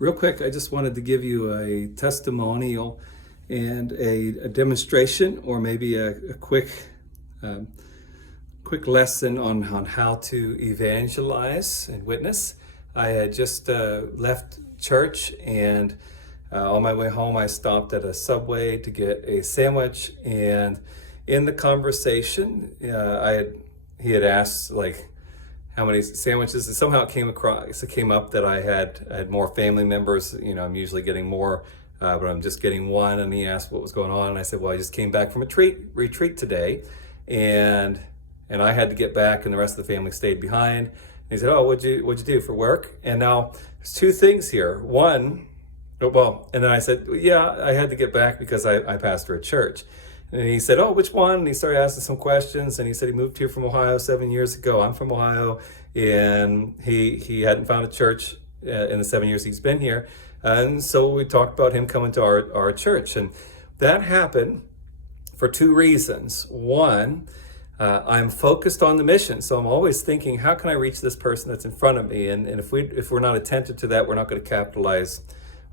Real quick, I just wanted to give you a testimonial and a demonstration, or maybe a um, quick lesson on how to evangelize and witness. I had just left church, and on my way home, I stopped at a Subway to get a sandwich. And in the conversation, he had asked like how many sandwiches, and somehow it came up that I had more family members. You know, I'm usually getting more, but I'm just getting one. And he asked what was going on, and I said, well, I just came back from a retreat today, and I had to get back, and the rest of the family stayed behind. And he said, oh, what'd you do for work? And now there's two things here. One, well, and then I said, yeah, I had to get back because I pastor a church. And he said, oh, which one? And he started asking some questions. And he said he moved here from Ohio 7 years ago. I'm from Ohio. And he hadn't found a church in the 7 years he's been here. And so we talked about him coming to our church. And that happened for two reasons. One, I'm focused on the mission. So I'm always thinking, how can I reach this person that's in front of me? And if we're not attentive to that, we're not going to capitalize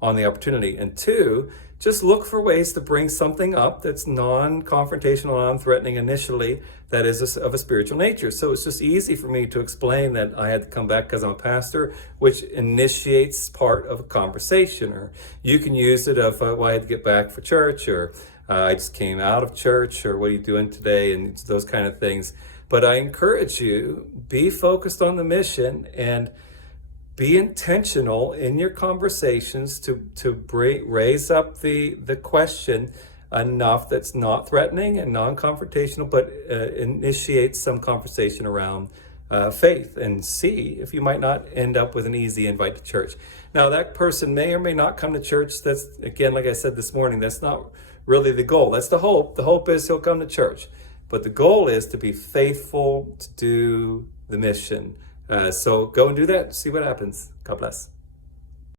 on the opportunity. And two, just look for ways to bring something up that's non-confrontational, non-threatening initially, that is of a spiritual nature. So it's just easy for me to explain that I had to come back because I'm a pastor, which initiates part of a conversation. Or you can use it of, well, I had to get back for church, or I just came out of church, or what are you doing today? And those kind of things. But I encourage you, be focused on the mission and be intentional in your conversations to raise up the question enough that's not threatening and non-confrontational, but initiate some conversation around faith, and see if you might not end up with an easy invite to church. Now, that person may or may not come to church. That's, again, like I said this morning, that's not really the goal. That's the hope. The hope is he'll come to church. But the goal is to be faithful to do the mission. So go and do that, see what happens. God bless.